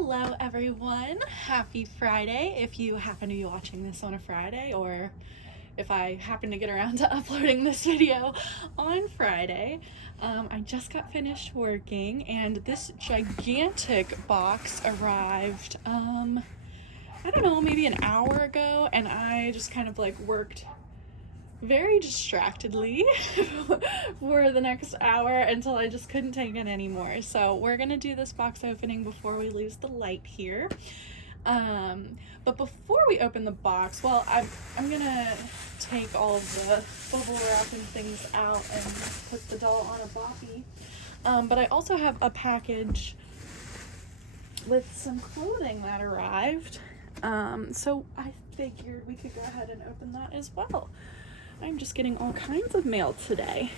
Hello everyone, happy Friday if you happen to be watching this on a Friday, or if I happen to get around to uploading this video on Friday. I just got finished working and this gigantic box arrived, I don't know, maybe an hour ago, and I just kind of like worked very distractedly for the next hour until I just couldn't take it anymore. So we're gonna do this box opening before we lose the light here. But before we open the box, well, I'm gonna take all of the bubble wrap and things out and put the doll on a boppy. But I also have a package with some clothing that arrived. So I figured we could go ahead and open that as well. I'm just getting all kinds of mail today.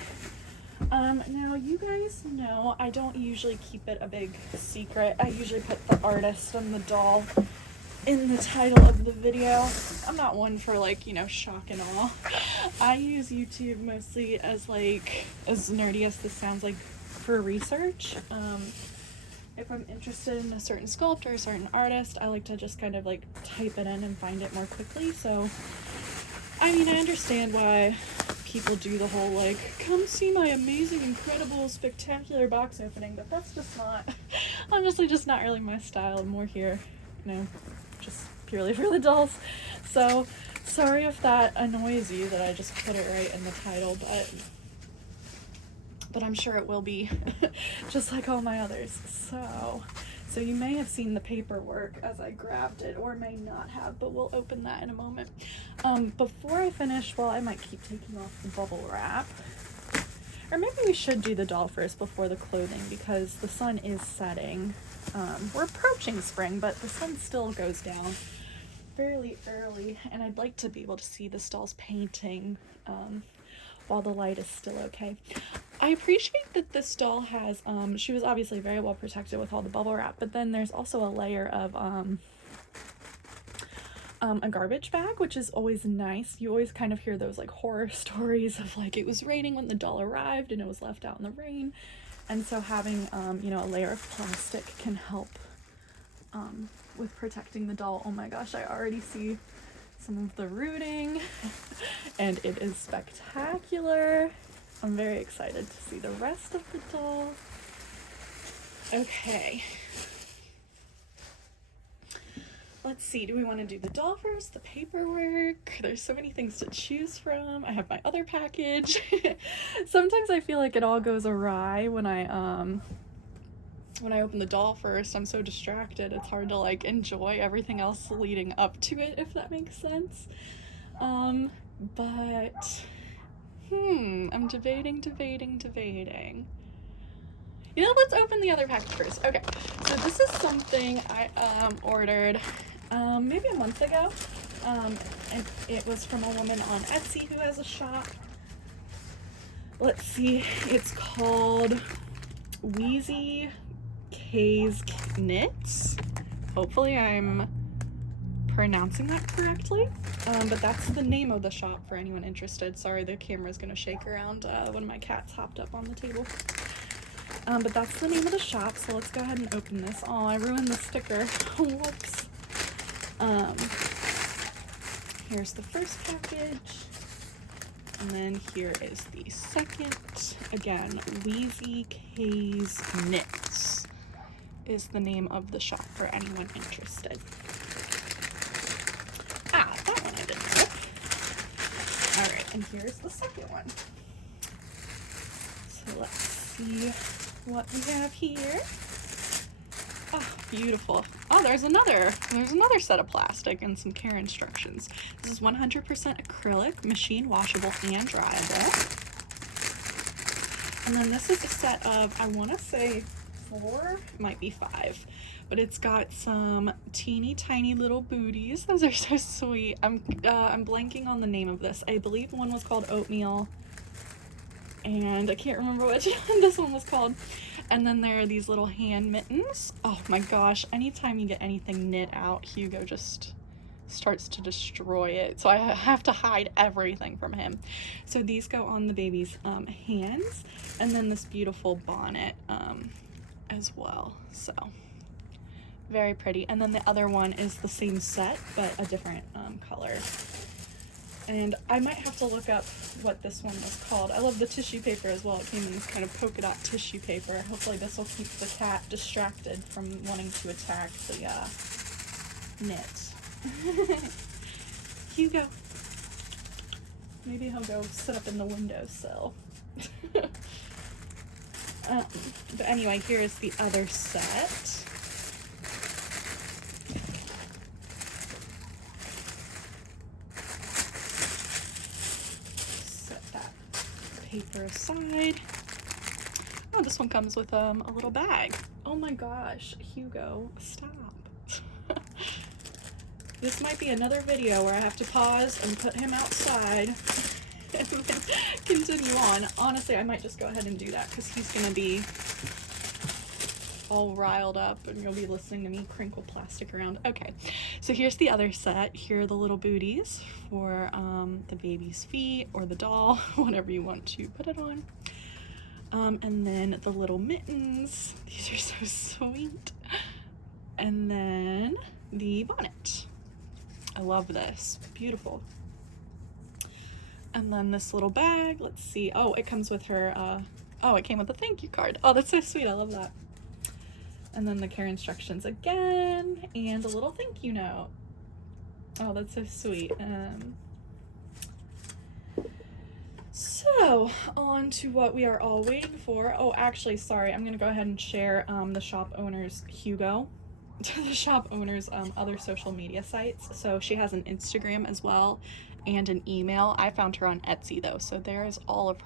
Now you guys know I don't usually keep it a big secret. I usually put the artist and the doll in the title of the video. I'm not one for, like, you know, shock and awe. I use YouTube mostly as, like, as nerdy as this sounds, like, for research. If I'm interested in a certain sculptor, a certain artist, I like to just kind of like type it in and find it more quickly. So I mean, I understand why people do the whole, like, come see my amazing, incredible, spectacular box opening, but that's just not, honestly, just not really my style. I'm more here, you know, just purely for the dolls. So, sorry if that annoys you that I just put it right in the title, but I'm sure it will be, just like all my others. So you may have seen the paperwork as I grabbed it, or may not have, but we'll open that in a moment. Before I finish, well, I might keep taking off the bubble wrap. Or maybe we should do the doll first before the clothing, because the sun is setting. We're approaching spring, but the sun still goes down fairly early, and I'd like to be able to see this doll's painting while the light is still okay. I appreciate that this doll has, she was obviously very well protected with all the bubble wrap, but then there's also a layer of a garbage bag, which is always nice. You always kind of hear those like horror stories of like it was raining when the doll arrived and it was left out in the rain. And so having, you know, a layer of plastic can help with protecting the doll. Oh my gosh, I already see some of the rooting and it is spectacular. I'm very excited to see the rest of the doll. Okay. Let's see, do we want to do the doll first, the paperwork? There's so many things to choose from. I have my other package. Sometimes I feel like it all goes awry when I open the doll first. I'm so distracted, it's hard to like enjoy everything else leading up to it, if that makes sense. But I'm debating. You know, let's open the other package first. Okay, so this is something I ordered maybe a month ago. And it was from a woman on Etsy who has a shop. Let's see, it's called Wheezy K's Knits. Hopefully I'm pronouncing that correctly, but that's the name of the shop for anyone interested. Sorry, the camera's gonna shake around when my cat's hopped up on the table. But that's the name of the shop, so let's go ahead and open this. Oh, I ruined the sticker. Whoops. Here's the first package, and then here is the second. Again, Wheezy K's Knits is the name of the shop for anyone interested. That one I didn't know. Alright, and here's the second one. So let's see what we have here. Oh, beautiful. Oh, there's another set of plastic and some care instructions. This is 100% acrylic, machine washable and dryable. And then this is a set of, I want to say 4, might be 5, but it's got some teeny tiny little booties. Those are so sweet. I'm blanking on the name of this. I believe one was called Oatmeal, and I can't remember which this one was called. And then there are these little hand mittens. Oh my gosh, anytime you get anything knit out, Hugo just starts to destroy it. So I have to hide everything from him. So these go on the baby's hands, and then this beautiful bonnet as well. So Very pretty. And then the other one is the same set, but a different color. And I might have to look up what this one was called. I love the tissue paper as well. It came in this kind of polka dot tissue paper. Hopefully this will keep the cat distracted from wanting to attack the knit. Hugo. Maybe he'll go sit up in the windowsill. But anyway, here is the other set. Set that paper aside. Oh, this one comes with a little bag. Oh my gosh, Hugo, stop. This might be another video where I have to pause and put him outside and then continue on. Honestly, I might just go ahead and do that because he's gonna be all riled up and you'll be listening to me crinkle plastic around. Okay, so here's the other set. Here are the little booties for the baby's feet or the doll, whatever you want to put it on. And then the little mittens. These are so sweet. And then the bonnet. I love this. Beautiful. And then this little bag. Let's see. Oh, it comes with her, oh, it came with a thank you card. Oh, that's so sweet. I love that. And then the care instructions again, and a little thank you note. Oh, that's so sweet. So, on to what we are all waiting for. Oh, actually, sorry. I'm going to go ahead and share the shop owner's Hugo. The shop owner's other social media sites. So she has an Instagram as well and an email. I found her on Etsy though, so there is all of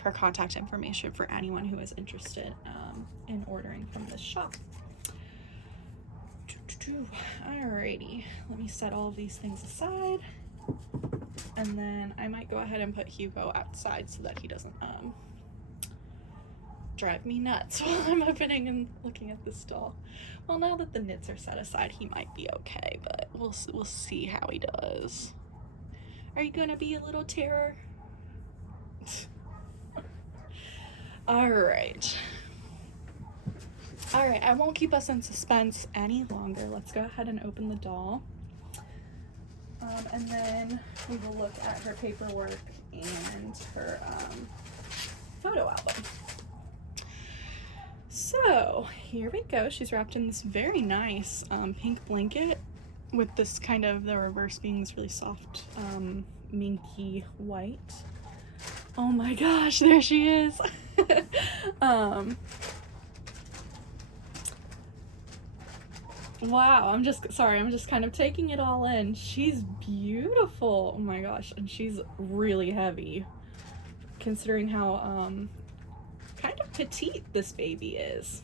her contact information for anyone who is interested in ordering from this shop. Alrighty, let me set all of these things aside, and then I might go ahead and put Hugo outside so that he doesn't drive me nuts while I'm opening and looking at this doll. Well, now that the knits are set aside, he might be okay, but we'll see how he does. Are you gonna be a little terror? All right, I won't keep us in suspense any longer. Let's go ahead and open the doll, and then we will look at her paperwork and her photo album. So here we go. She's wrapped in this very nice pink blanket with this kind of, the reverse being this really soft minky white. Oh my gosh, there she is. Wow, I'm just kind of taking it all in. She's beautiful. Oh my gosh, and she's really heavy considering how kind of petite this baby is.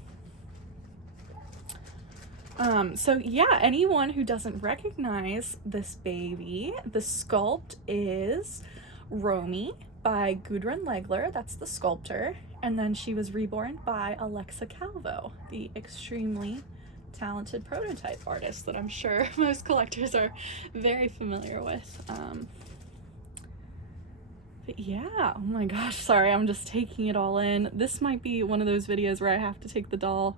So yeah, anyone who doesn't recognize this baby, the sculpt is Romy by Gudrun Legler. That's the sculptor. And then she was reborn by Calvo, the extremely talented prototype artist that I'm sure most collectors are very familiar with. But yeah, oh my gosh, sorry, I'm just taking it all in. This might be one of those videos where I have to take the doll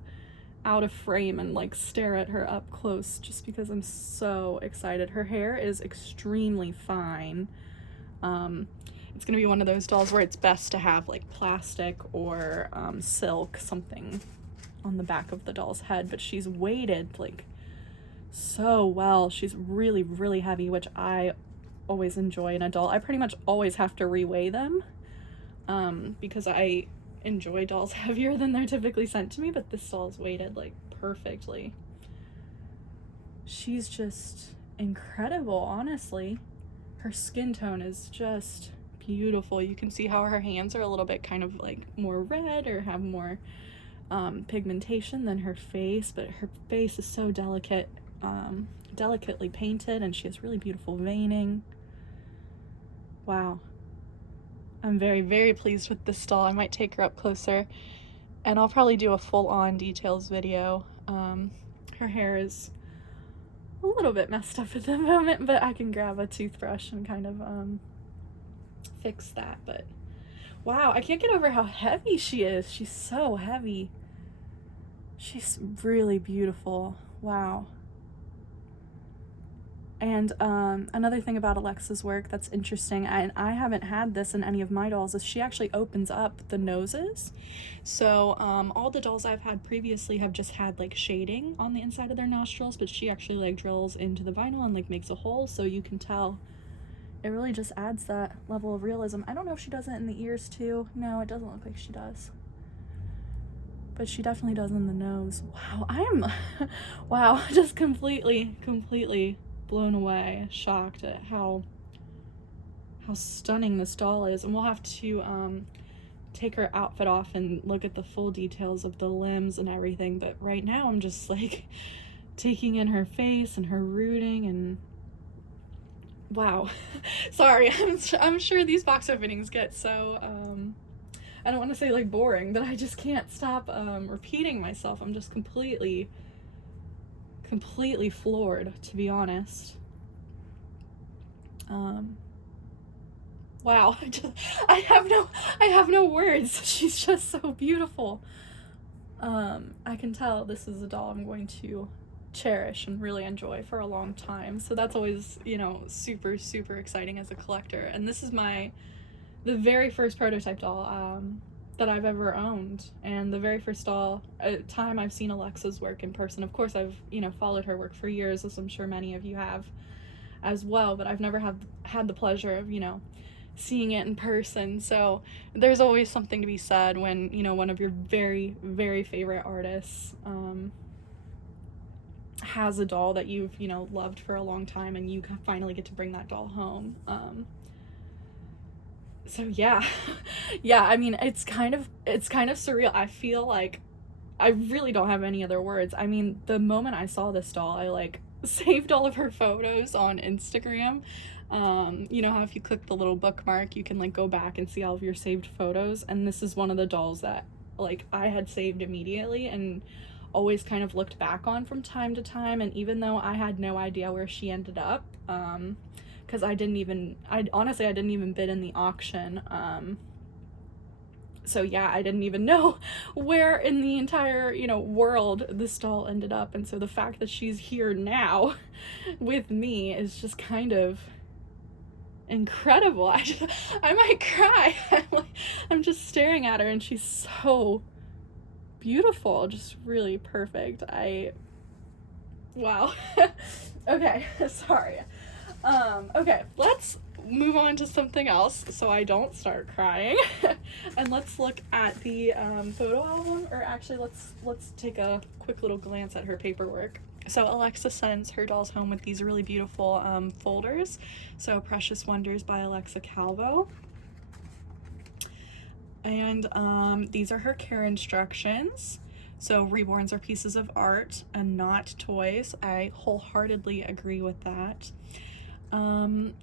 out of frame and like stare at her up close just because I'm so excited. Her hair is extremely fine. It's gonna be one of those dolls where it's best to have like plastic or silk, something on the back of the doll's head, but she's weighted like so well. She's really, really heavy, which I always enjoy in a doll. I pretty much always have to reweigh them because I enjoy dolls heavier than they're typically sent to me, but this doll is weighted like perfectly. She's just incredible, honestly. Her skin tone is just beautiful. You can see how her hands are a little bit kind of like more red or have more pigmentation than her face, but her face is so delicately painted, and she has really beautiful veining. Wow. I'm very, very pleased with this doll. I might take her up closer and I'll probably do a full-on details video. Her hair is a little bit messed up at the moment, but I can grab a toothbrush and kind of fix that. But wow, I can't get over how heavy she is. She's so heavy. She's really beautiful. Wow. And another thing about Alexa's work that's interesting, and I haven't had this in any of my dolls, is she actually opens up the noses. So all the dolls I've had previously have just had like shading on the inside of their nostrils, but she actually like drills into the vinyl and like makes a hole, so you can tell. It really just adds that level of realism. I don't know if she does it in the ears too. No, it doesn't look like she does. But she definitely does in the nose. Wow, wow, just completely blown away, shocked at how stunning this doll is. And we'll have to take her outfit off and look at the full details of the limbs and everything, but right now I'm just like taking in her face and her rooting, and wow. Sorry, I'm sure these box openings get so I don't want to say like boring, but I just can't stop repeating myself. I'm just completely floored, to be honest. Wow, I have no words. She's just so beautiful. I can tell this is a doll I'm going to cherish and really enjoy for a long time. So that's always, you know, super exciting as a collector. And this is the very first prototype doll that I've ever owned, and the very first time I've seen Alexa's work in person. Of course, I've, you know, followed her work for years, as I'm sure many of you have as well, but I've never had the pleasure of, you know, seeing it in person. So there's always something to be said when, you know, one of your very favorite artists has a doll that you've, you know, loved for a long time, and you finally get to bring that doll home. So yeah. Yeah, I mean, it's kind of surreal. I feel like I really don't have any other words. I mean, the moment I saw this doll, I like saved all of her photos on Instagram. You know how if you click the little bookmark, you can like go back and see all of your saved photos, and this is one of the dolls that like I had saved immediately and always kind of looked back on from time to time. And even though I had no idea where she ended up, because I didn't even bid in the auction, so yeah, I didn't even know where in the entire, you know, world this doll ended up. And so the fact that she's here now with me is just kind of incredible. I might cry. I'm just staring at her, and she's so beautiful, just really perfect. Wow. Okay, sorry. Okay, let's move on to something else so I don't start crying. And let's look at the photo album, or actually let's take a quick little glance at her paperwork. So Alexa sends her dolls home with these really beautiful folders. So Precious Wonders by Alexa Calvo. And these are her care instructions. So reborns are pieces of art and not toys. I wholeheartedly agree with that.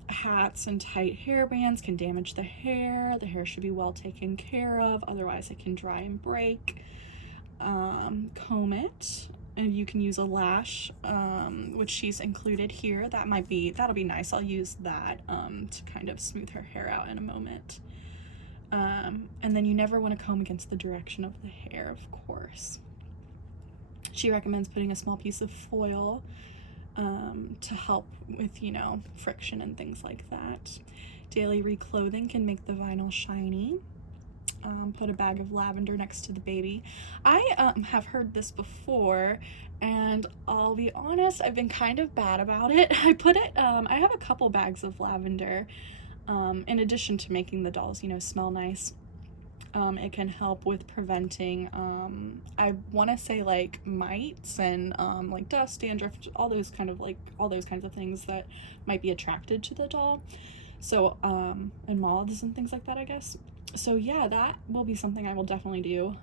Hats and tight hairbands can damage the hair. The hair should be well taken care of, otherwise it can dry and break. Comb it, and you can use a lash, which she's included here. That'll be nice. I'll use that to kind of smooth her hair out in a moment. And then you never want to comb against the direction of the hair, of course. She recommends putting a small piece of foil to help with, you know, friction and things like that. Daily reclothing can make the vinyl shiny. Put a bag of lavender next to the baby. I have heard this before, and I'll be honest, I've been kind of bad about it. I have a couple bags of lavender, in addition to making the dolls, you know, smell nice. It can help with preventing, I want to say like mites and like dust, dandruff, all those kinds of things that might be attracted to the doll. So, and moths and things like that, I guess. So yeah, that will be something I will definitely do.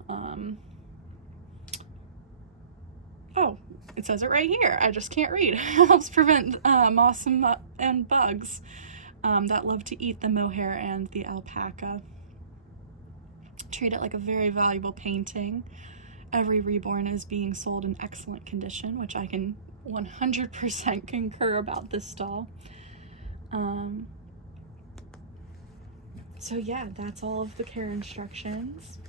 Oh, it says it right here. I just can't read. Helps prevent moths and bugs that love to eat the mohair and the alpaca. Treat it like a very valuable painting. Every reborn is being sold in excellent condition, which I can 100% concur about this doll. So yeah, that's all of the care instructions.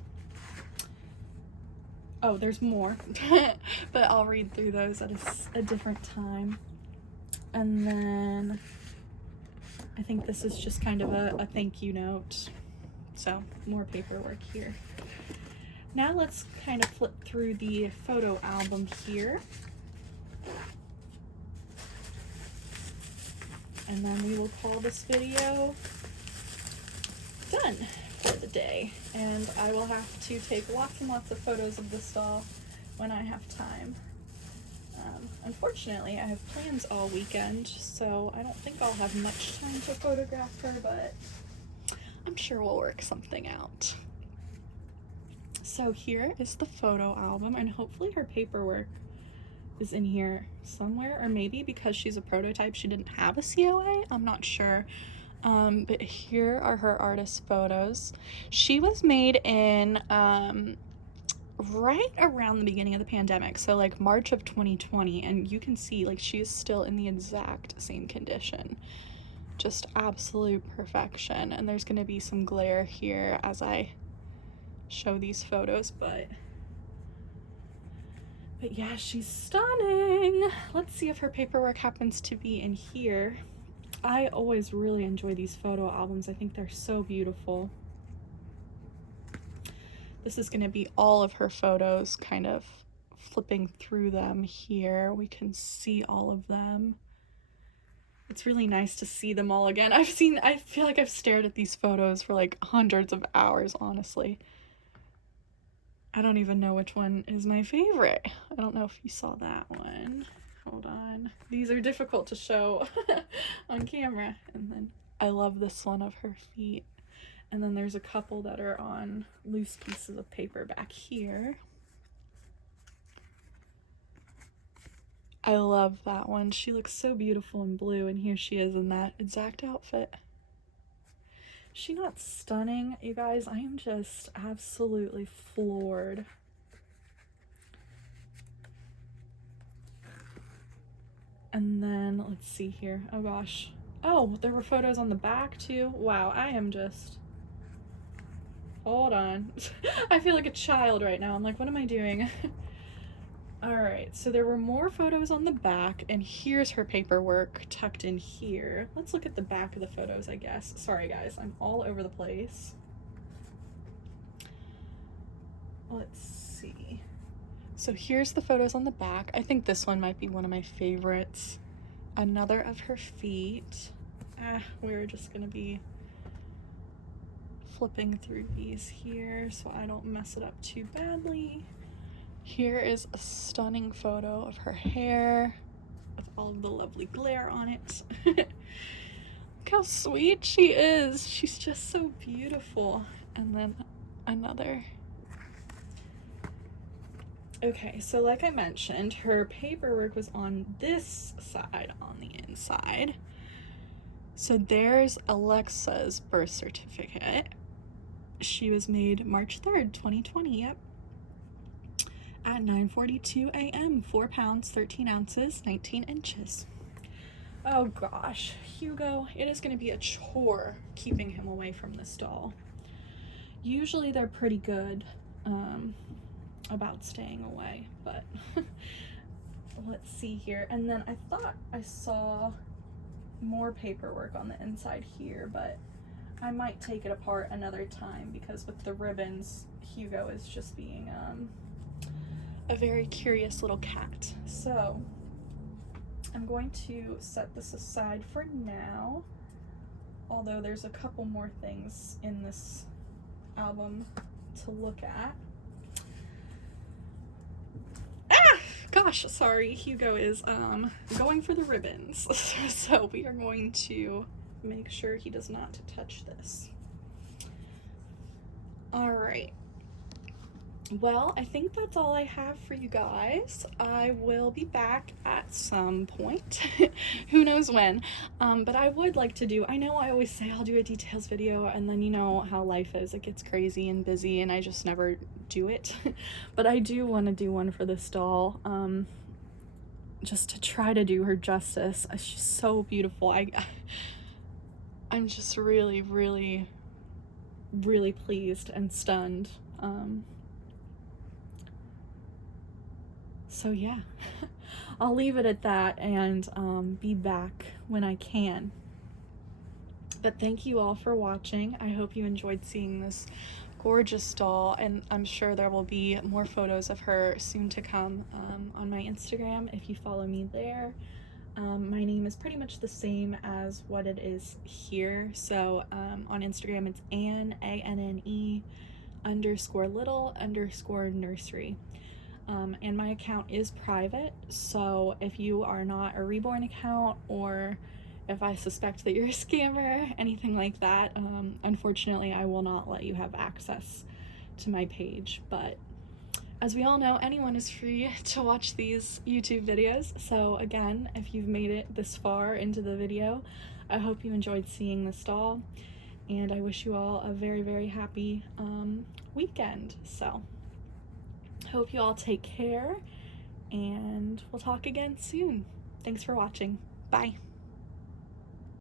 Oh, there's more, but I'll read through those at a different time. And then I think this is just kind of a thank you note. So more paperwork here. Now let's kind of flip through the photo album here. And then we will call this video done for the day. And I will have to take lots and lots of photos of this doll when I have time. Unfortunately, I have plans all weekend, so I don't think I'll have much time to photograph her, but I'm sure we'll work something out. So here is the photo album, and hopefully her paperwork is in here somewhere, or maybe because she's a prototype she didn't have a COA, I'm not sure. But here are her artist photos. She was made in right around the beginning of the pandemic, so like March of 2020, and you can see like she's still in the exact same condition. Just absolute perfection. And there's going to be some glare here as I show these photos, but yeah, she's stunning. Let's see if her paperwork happens to be in here. I always really enjoy these photo albums. I think they're so beautiful. This is going to be all of her photos, kind of flipping through them here. We can see all of them. It's really nice to see them all again. I feel like I've stared at these photos for like hundreds of hours, honestly. I don't even know which one is my favorite. I don't know if you saw that one. Hold on. These are difficult to show on camera. And then I love this one of her feet. And then there's a couple that are on loose pieces of paper back here. I love that one. She looks so beautiful in blue, and here she is in that exact outfit. Is she not stunning, you guys? I am just absolutely floored. And then let's see here. Oh gosh. Oh, there were photos on the back too. Wow, I am just... Hold on. I feel like a child right now. I'm like, what am I doing? Alright, so there were more photos on the back, and here's her paperwork tucked in here. Let's look at the back of the photos, I guess. Sorry guys, I'm all over the place. Let's see. So here's the photos on the back. I think this one might be one of my favorites. Another of her feet. We're just gonna be flipping through these here so I don't mess it up too badly. Here is a stunning photo of her hair with all of the lovely glare on it. Look how sweet she is. She's just so beautiful. And then another. Okay, so like I mentioned, her paperwork was on this side on the inside. So there's Alexa's birth certificate. She was made March 3rd, 2020, yep. At 9:42 a.m., 4 pounds, 13 ounces, 19 inches. Oh gosh, Hugo, it is going to be a chore keeping him away from this doll. Usually they're pretty good about staying away, but let's see here. And then I thought I saw more paperwork on the inside here, but I might take it apart another time because with the ribbons, Hugo is just being a very curious little cat. So I'm going to set this aside for now, although there's a couple more things in this album to look at. Gosh, sorry, Hugo is going for the ribbons. So we are going to make sure he does not touch this. All right. Well, I think that's all I have for you guys. I will be back at some point. Who knows when. But I would like to do, I know I always say I'll do a details video, and then you know how life is. It gets crazy and busy and I just never do it. But I do want to do one for this doll, just to try to do her justice. She's so beautiful. I'm just really, really, really pleased and stunned. So yeah, I'll leave it at that and be back when I can. But thank you all for watching. I hope you enjoyed seeing this gorgeous doll, and I'm sure there will be more photos of her soon to come on my Instagram if you follow me there. My name is pretty much the same as what it is here. So on Instagram it's Anne, ANNE _little_nursery. And my account is private, so if you are not a reborn account, or if I suspect that you're a scammer, anything like that, unfortunately I will not let you have access to my page. But as we all know, anyone is free to watch these YouTube videos. So again, if you've made it this far into the video, I hope you enjoyed seeing this doll, and I wish you all a very, very happy weekend. So hope you all take care, and we'll talk again soon. Thanks for watching. Bye.